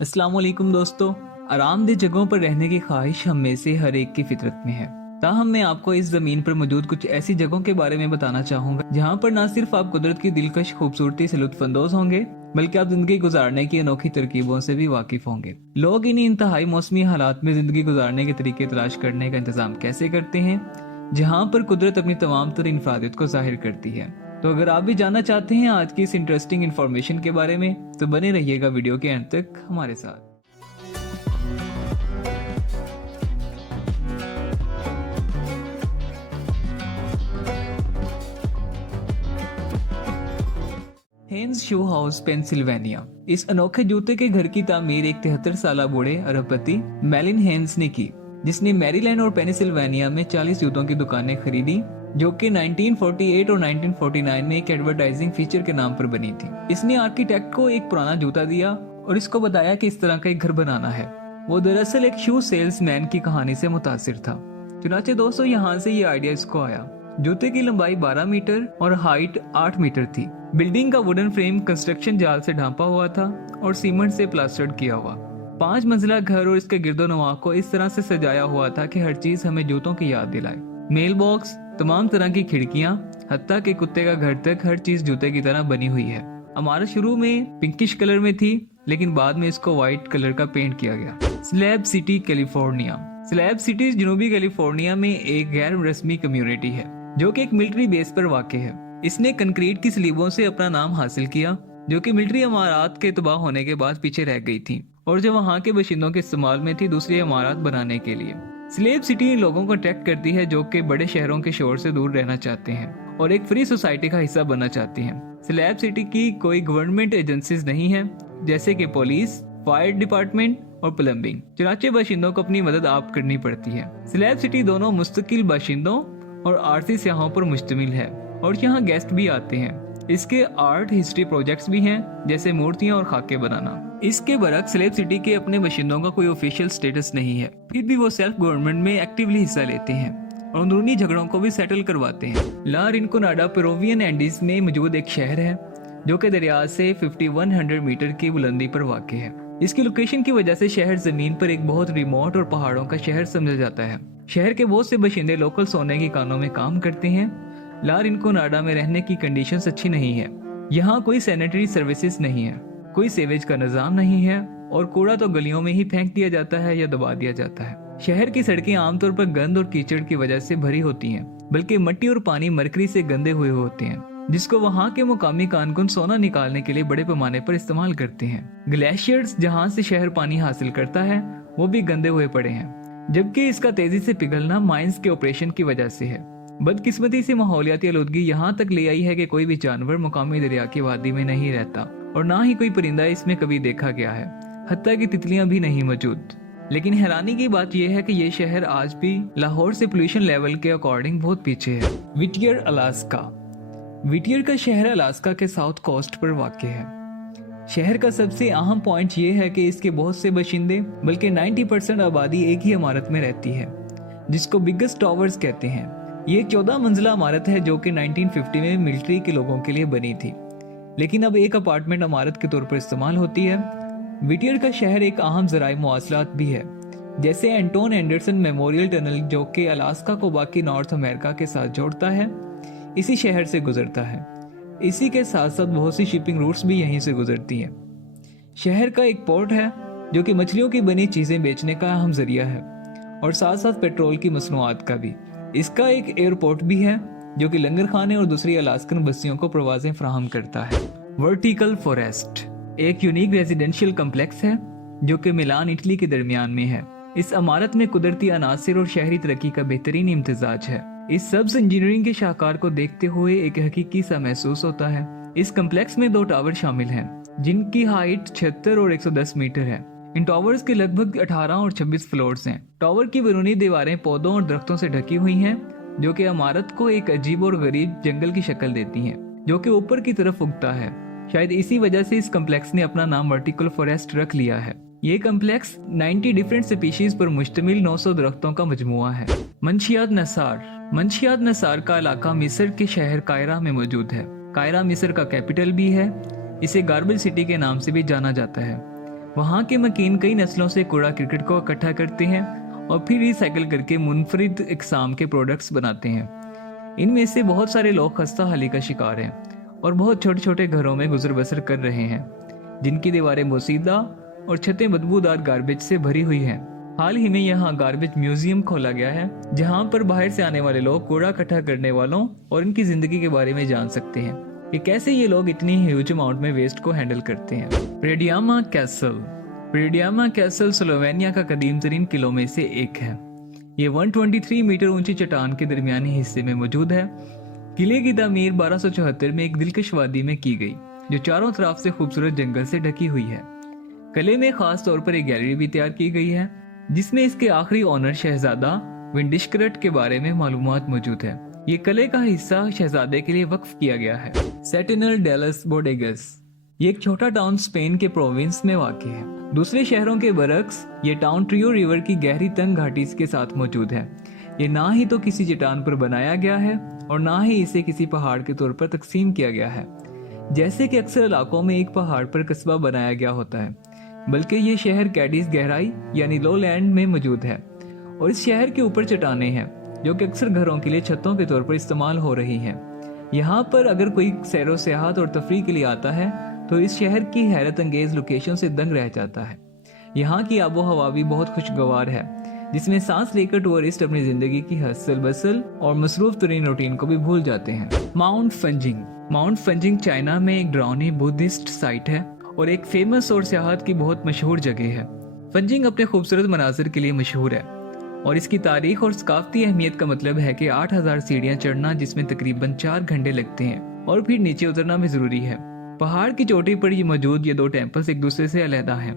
अस्सलाम वालेकुम दोस्तों। आरामदेह जगहों पर रहने की ख्वाहिश हम में से हर एक की फितरत में है। ताहम मैं आपको इस जमीन पर मौजूद कुछ ऐसी जगहों के बारे में बताना चाहूंगा जहां पर न सिर्फ आप कुदरत की दिलकश खूबसूरती से लुत्फानंदोज होंगे, बल्कि आप जिंदगी गुजारने की अनोखी तरकीबों से भी वाकिफ होंगे। लोग इन इंतहाई मौसमी हालात में जिंदगी गुजारने के तरीके तलाश करने का इंतजाम कैसे करते हैं, जहां पर कुदरत अपनी तमाम तर इंफरादियत को जाहिर करती है। तो अगर आप भी जानना चाहते हैं आज की इस इंटरेस्टिंग इन्फॉर्मेशन के बारे में, तो बने रहिएगा वीडियो के अंत तक हमारे साथ। हेन्स शू हाउस पेंसिल्वेनिया। इस अनोखे जूते के घर की तामीर एक 73 साल बूढ़े अरबपति मेलिन हेन्स ने की, जिसने मैरीलैंड और पेनिसिल्वेनिया में 40 जूतों की दुकानें खरीदी, जो कि 1948 और 1949 में एक एडवर्टाइजिंग फीचर के नाम पर बनी थी। इसने आर्किटेक्ट को एक पुराना जूता दिया और इसको बताया कि इस तरह का एक घर बनाना है। वो दरअसल एक शू सेल्समैन की कहानी से मुतासिर था। चुनाचे दोस्तों, यहाँ से ये आइडिया इसको आया। जूते की लंबाई 12 मीटर और हाइट 8 मीटर थी। बिल्डिंग का वुडन फ्रेम कंस्ट्रक्शन जाल से ढांपा हुआ था और सीमेंट से प्लास्टर्ड किया हुआ। 5 मंजिला घर और इसके गिरदोनवा को इस तरह से सजाया हुआ था कि हर चीज हमें जूतों की याद दिलाए। मेल बॉक्स, तमाम तरह की खिड़कियां, हत्ता के कुत्ते का घर तक हर चीज जूते की तरह बनी हुई है। हमारा शुरू में पिंकिश कलर में थी, लेकिन बाद में इसको व्हाइट कलर का पेंट किया गया। Slab City California. Slab City जनूबी कैलिफोर्निया में एक गैर रस्मी कम्युनिटी है जो कि एक मिलिट्री बेस पर वाक़ है। इसने कंक्रीट की स्लीबों से अपना नाम हासिल किया, जो कि मिलिट्री इमारत के तबाह होने के बाद पीछे रह गई थी और जो वहां के बाशिंदों के इस्तेमाल में थी दूसरी इमारत बनाने के लिए। स्लेब सिटी इन लोगों को अट्रैक्ट करती है जो कि बड़े शहरों के शोर से दूर रहना चाहते हैं और एक फ्री सोसाइटी का हिस्सा बनना चाहती हैं। स्लैब सिटी की कोई गवर्नमेंट एजेंसीज नहीं है, जैसे कि पुलिस, फायर डिपार्टमेंट और प्लम्बिंग। चुनाचे बाशिंदों को अपनी मदद आप करनी पड़ती है। स्लैब सिटी दोनों मुस्तकिल बाशिंदों और आरसी सियाहों पर मुश्तमिल है और यहाँ गेस्ट भी आते हैं। इसके आर्ट हिस्ट्री प्रोजेक्ट्स भी हैं, जैसे मूर्तियां और खाके बनाना। इसके बरक्स स्लेब सिटी के अपने बाशिंदों का कोई ऑफिशियल स्टेटस नहीं है, फिर भी वो सेल्फ गवर्नमेंट में एक्टिवली हिस्सा लेते हैं और अंदरूनी झगड़ों को भी सेटल करवाते हैं। ला रिनकोनाडा पेरुवियन एंडीज में मौजूद एक शहर है जो कि दरिया से 5100 मीटर की बुलंदी पर वाक़ है। इसकी लोकेशन की वजह से शहर जमीन पर एक बहुत रिमोट और पहाड़ों का शहर समझा जाता है। शहर के बहुत से बाशिंदे लोकल सोने की कानों में काम करते हैं। ला रिनकोनाडा में रहने की कंडीशंस अच्छी नहीं है। यहाँ कोई सैनिटरी सर्विसेज नहीं है, कोई सीवेज का निजाम नहीं है और कूड़ा तो गलियों में ही फेंक दिया जाता है या दबा दिया जाता है। शहर की सड़कें आमतौर पर गंद और कीचड़ की वजह से भरी होती हैं, बल्कि मिट्टी और पानी मरकरी से गंदे हुए होते हैं, जिसको वहाँ के मुकामी कानकुन सोना निकालने के लिए बड़े पैमाने पर इस्तेमाल करते हैं। ग्लेशियर्स जहाँ से शहर पानी हासिल करता है वो भी गंदे हुए पड़े हैं, जबकि इसका तेजी से पिघलना माइंस के ऑपरेशन की वजह से है। बदकिस्मती से माहौलियाती आलूदगी यहाँ तक ले आई है कि कोई भी जानवर मुकामी दरिया की वादी में नहीं रहता और ना ही कोई परिंदा इसमें कभी देखा गया है, हत्ता की तितलियां भी नहीं मौजूद। लेकिन हैरानी की बात यह है कि ये शहर आज भी लाहौर से पोल्यूशन लेवल के अकॉर्डिंग बहुत पीछे है। विटियर, अलास्का। विटियर का शहर अलास्का के साउथ कोस्ट पर वाक़ है। शहर का सबसे अहम पॉइंट ये है कि इसके बहुत से बाशिंदे, बल्कि 90% आबादी एक ही इमारत में रहती है, जिसको बिगेस्ट टावर्स कहते हैं। ये 14 मंजिला इमारत है जो कि 1950 में मिलिट्री के लोगों के लिए बनी थी, लेकिन अब एक अपार्टमेंट इमारत के तौर पर इस्तेमाल होती है। विटियर का शहर एक अहम ज़राई मवासलात भी है, जैसे एंटोन एंडरसन मेमोरियल टनल जो कि अलास्का को बाकी नॉर्थ अमेरिका के साथ जोड़ता है, इसी शहर से गुजरता है। इसी के साथ साथ बहुत सी शिपिंग रूट्स भी यहीं से गुजरती हैं। शहर का एक पोर्ट है जो कि मछलियों की बनी चीज़ें बेचने का अहम जरिया है और साथ साथ पेट्रोल की मसनूआत का भी। इसका एक एयरपोर्ट भी है जो कि लंगर खाने और दूसरी अलास्कन बस्तियों को प्रवाजें फराहम करता है। वर्टिकल फॉरेस्ट एक यूनिक रेजिडेंशियल कम्प्लेक्स है जो कि मिलान, इटली के दरमियान में है। इस इमारत में कुदरती अनासिर और शहरी तरक्की का बेहतरीन इम्तिजाज है। इस सब्ज इंजीनियरिंग के शाहकार को देखते हुए एक हकीकी सा महसूस होता है। इस कम्प्लेक्स में 2 टावर शामिल हैं जिनकी हाइट 76 और 110 मीटर है। इन टावर्स के लगभग 18 और 26 फ्लोर्स हैं। टावर की बैरूनी दीवारें पौधों और दरख्तों से ढकी हुई हैं, जो कि इमारत को एक अजीब और गरीब जंगल की शक्ल देती हैं, जो कि ऊपर की तरफ उगता है। शायद इसी वजह से इस कम्प्लेक्स ने अपना नाम वर्टिकल फॉरेस्ट रख लिया है। ये कम्प्लेक्स 90 डिफरेंट स्पीशीज पर मुश्तमिल 900 दरख्तों का मजमुआ है। मंशियात नसार का इलाका मिस्र के शहर कायरा में मौजूद है। कायरा मिस्र का कैपिटल भी है। इसे गार्बल सिटी के नाम से भी जाना जाता है। वहाँ के मकीन कई नस्लों से कूड़ा क्रिकेट को इकट्ठा करते हैं और फिर रिसाइकिल करके मुनफरिद इकसाम के प्रोडक्ट्स बनाते हैं। इनमें से बहुत सारे लोग खस्ता हाली का शिकार हैं और बहुत छोटे छोटे घरों में गुजर बसर कर रहे हैं, जिनकी दीवारें बोसीदा और छतें बदबूदार गार्बेज से भरी हुई हैं। हाल ही में यहाँ गार्बेज म्यूजियम खोला गया है, जहाँ पर बाहर से आने वाले लोग कूड़ा इकट्ठा करने वालों और इनकी जिंदगी के बारे में जान सकते हैं कि कैसे ये लोग इतनी ह्यूज अमाउंट में वेस्ट को हैंडल करते हैं। प्रेडियामा कैसल। प्रेडियामा कैसल स्लोवेनिया का कदीम तरीन किलों में से एक है। ये 123 मीटर ऊंची चट्टान के दरमियानी हिस्से में मौजूद है। किले की तामीर 1274 में एक दिलकश वादी में की गई, जो चारों तरफ से खूबसूरत जंगल से ढकी हुई है। किले में खास तौर पर एक गैलरी भी तैयार की गई है, जिसमें इसके आखिरी ऑनर शहजादा विंडिशक्रट के बारे में मालूमात मौजूद है। ये किले का हिस्सा शहजादे के लिए वक्फ किया गया है। Sentinel Dallas बोडेगस। ये एक छोटा टाउन स्पेन के प्रोविंस में वाक़ है। दूसरे शहरों के बरक्स ये टाउन ट्रियो रिवर की गहरी तंग घाटी के साथ मौजूद है। ये ना ही तो किसी चट्टान पर बनाया गया है और ना ही इसे किसी पहाड़ के तौर पर तकसीम किया गया है, जैसे कि अक्सर इलाकों में एक पहाड़ पर कस्बा बनाया गया होता है, बल्कि ये शहर कैडिस गहराई यानी लो लैंड में मौजूद है और इस शहर के ऊपर चट्टानें हैं जो कि अक्सर घरों के लिए छतों के तौर पर इस्तेमाल हो रही हैं। यहाँ पर अगर कोई सैरो सियाहत और तफरीह के लिए आता है तो इस शहर की हैरत अंगेज लोकेशन से दंग रह जाता है। यहाँ की आबो हवा भी बहुत खुशगवार है, जिसमें सांस लेकर टूरिस्ट अपनी जिंदगी की हसल बसल और मसरूफ तरीन रूटीन को भी भूल जाते हैं। माउंट फंजिंग। माउंट फंजिंग चाइना में एक डरावनी बुद्धिस्ट साइट है और एक फेमस और सियाहत की बहुत मशहूर जगह है। फंजिंग अपने खूबसूरत मनाजिर के लिए मशहूर है और इसकी तारीख और सकाफती अहमियत का मतलब है कि 8000 सीढ़ियां चढ़ना, जिसमें तकरीबन 4 घंटे लगते हैं, और फिर नीचे उतरना भी जरूरी है। पहाड़ की चोटी पर ये मौजूद ये 2 टेम्पल्स एक दूसरे से अलहदा हैं।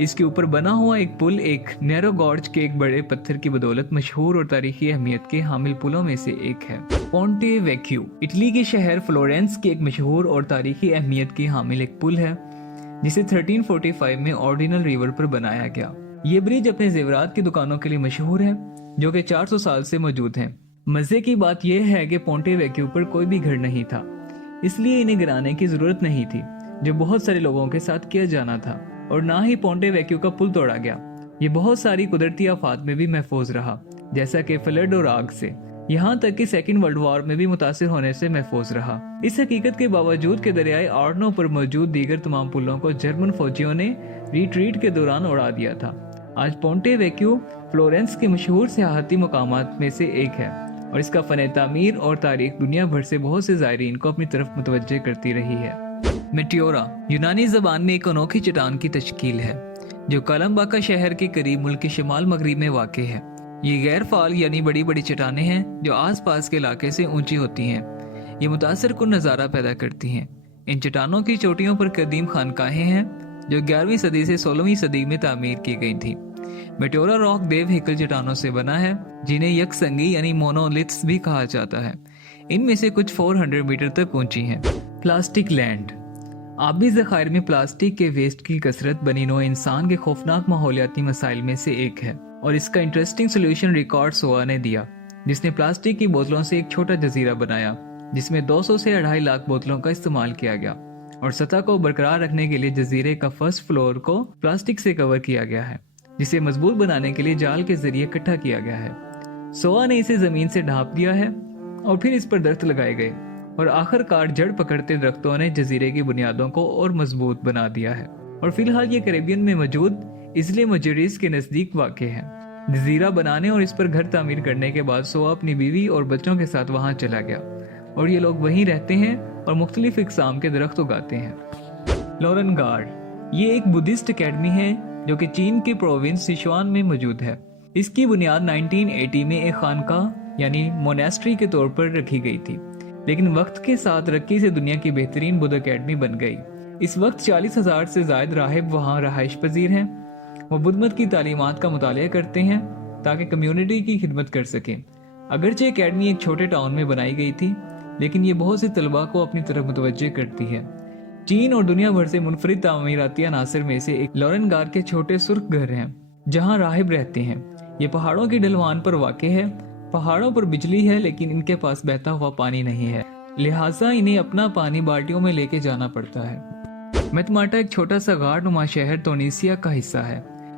इसके ऊपर बना हुआ एक पुल एक नैरो गॉर्ज के एक बड़े पत्थर की बदौलत मशहूर और तारीखी अहमियत के हामिल पुलों में से एक है। पोंटे वेक्यू। इटली के शहर फ्लोरेंस की एक मशहूर और तारीखी अहमियत की हामिल एक पुल है, जिसे 1345 में ऑर्डिनल रिवर पर बनाया गया। ये ब्रिज अपने जेवरात की दुकानों के लिए मशहूर है, जो कि 400 साल से मौजूद हैं। मजे की बात यह है कि पोंटे वेक्यू पर कोई भी घर नहीं था, इसलिए इन्हें गिराने की जरूरत नहीं थी, जो बहुत सारे लोगों के साथ किया जाना था, और ना ही पोंटे वेक्यू का पुल तोड़ा गया। ये बहुत सारी कुदरती आफात में भी महफूज रहा, जैसा कि फ्लड और आग से, यहाँ तक कि सेकेंड वर्ल्ड वॉर में भी मुतासिर होने से महफूज रहा। इस हकीकत के बावजूद के दरियाई आर्नो पर मौजूद दीगर तमाम पुलों को जर्मन फौजियों ने रिट्रीट के दौरान उड़ा दिया था। आज पोंटे वेक्यू फ्लोरेंस के मशहूर सियाहती मकामात में से एक है और इसका फन तामीर और तारीख दुनिया भर से बहुत से ज़ायरीन को अपनी तरफ मुतवज्जे करती रही है। मेटियोरा यूनानी ज़बान में एक अनोखी चट्टान की तश्कील है, जो कालमबाका शहर के करीब मुल्क के शिमाल मगरिब में वाक़ है। ये गैर फाल यानी बड़ी बड़ी चट्टानें हैं जो आसपास के इलाके से ऊंची होती हैं। ये मुतासर कुन नज़ारा पैदा करती हैं। इन चट्टानों की चोटियों पर कदीम खानकाहें हैं जो 11वीं सदी से 16वीं सदी में तामीर की गई थी। मेटियोरा रॉक देव हेकल चट्टानों से बना है, जिन्हें यकसंगी यानी मोनोलिथ्स भी कहा जाता है। इनमें से कुछ 400 मीटर तक ऊंची हैं। Plastic land. आबी ज़खायर में प्लास्टिक के वेस्ट की कसरत बनी नौ इंसान के खौफनाक माहौलियाती मसाइल में से एक है, और इसका इंटरेस्टिंग सोल्यूशन रिकॉर्ड सोआ ने दिया, जिसने प्लास्टिक की बोतलों से एक छोटा जजीरा बनाया, जिसमें 200 से 2.5 लाख बोतलों का इस्तेमाल किया गया, और सतह को बरकरार रखने के लिए जजीरे का फर्स्ट फ्लोर को प्लास्टिक से कवर किया गया है, जिसे मजबूत बनाने के लिए जाल के जरिए इकट्ठा किया गया है। सोआ ने इसे जमीन से ढांप दिया है और फिर इस पर दरख्त लगाए गए, और आखिरकार जड़ पकड़ते दरख्तों ने जजीरे की बुनियादों को और मजबूत बना दिया है। और फिलहाल ये कैरेबियन में मौजूद इसलिए मजरीज के नजदीक वाक़ है। जजीरा बनाने और इस पर घर तामीर करने के बाद सोआ अपनी बीवी और बच्चों के साथ वहां चला गया, और ये लोग वहीं रहते हैं और मुख्तलिफ इकसाम के दरख्त उगाते हैं। लॉरेन गार्ड। ये एक बुद्धिस्ट अकेडमी है जो कि चीन के प्रोविंस सिचुआन में मौजूद है। इसकी बुनियाद 1980 में एक खानका यानी मोनेस्ट्री के तौर पर रखी गई थी, लेकिन वक्त के साथ तरक्की से दुनिया की बेहतरीन बुद्ध अकेडमी बन गई। इस वक्त 40,000 से जायद राहिब वहाँ रहाइश पजीर हैं। वो बुद्ध मत की तालीमात का मुतालिया करते हैं ताकि कम्युनिटी की खिदमत कर सकें। अगरचे अकेडमी एक छोटे टाउन में बनाई गई थी, लेकिन ये बहुत से तलबा को अपनी तरफ मुतवज्जे करती है। चीन और दुनिया भर से मुनफरिद तामीराती अनासर में से एक लॉरेन गार्ड के छोटे सुर्ख घर हैं, जहाँ राहिब रहते हैं। ये पहाड़ों की ढलवान पर वाक़ है। पहाड़ों पर बिजली है, लेकिन इनके पास बहता हुआ पानी नहीं है, लिहाजा इन्हें अपना पानी बाल्टियों में लेके जाना पड़ता है। मैटमाटा एक छोटा सा गार नुमा शहर तुनीसिया का हिस्सा है।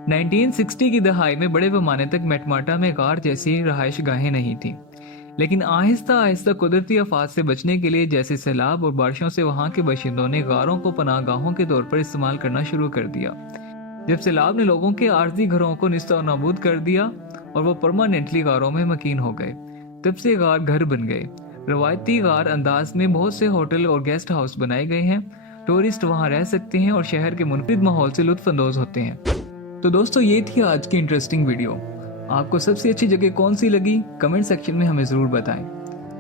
1960 की दहाई में बड़े पैमाने तक मैटमाटा में गार जैसी रहायश गाहें नहीं थी, लेकिन आहिस्ता आहिस्ता कुदरती आफात से बचने के लिए जैसे सैलाब और बारिशों से वहां के बाशिंदों ने गारों को पनाहगाहों के तौर पर इस्तेमाल करना शुरू कर दिया। जब सैलाब ने लोगों के आर्जी घरों को निस्ता नाबूद कर दिया और वो परमानेंटली गारों में मकीन हो गए, तब से गार घर बन गए। रवायती गार अंदाज में बहुत से होटल और गेस्ट हाउस बनाए गए हैं। टूरिस्ट वहां रह सकते हैं और शहर के मुनफरिद माहौल से लुत्फ अंदोज होते हैं। तो दोस्तों, ये थी आज की इंटरेस्टिंग वीडियो। आपको सबसे अच्छी जगह कौन सी लगी कमेंट सेक्शन में हमें ज़रूर बताएं।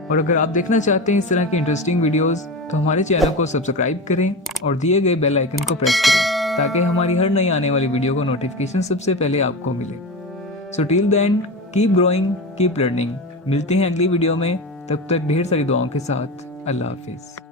और अगर आप देखना चाहते हैं इस तरह की इंटरेस्टिंग वीडियोस तो हमारे चैनल को सब्सक्राइब करें और दिए गए बेल आइकन को प्रेस करें ताकि हमारी हर नई आने वाली वीडियो का नोटिफिकेशन सबसे पहले आपको मिले। So till then, keep growing, keep learning. मिलते हैं अगली वीडियो में, तब तक ढेर सारी दुआओं के साथ। अल्लाह हाफिज़।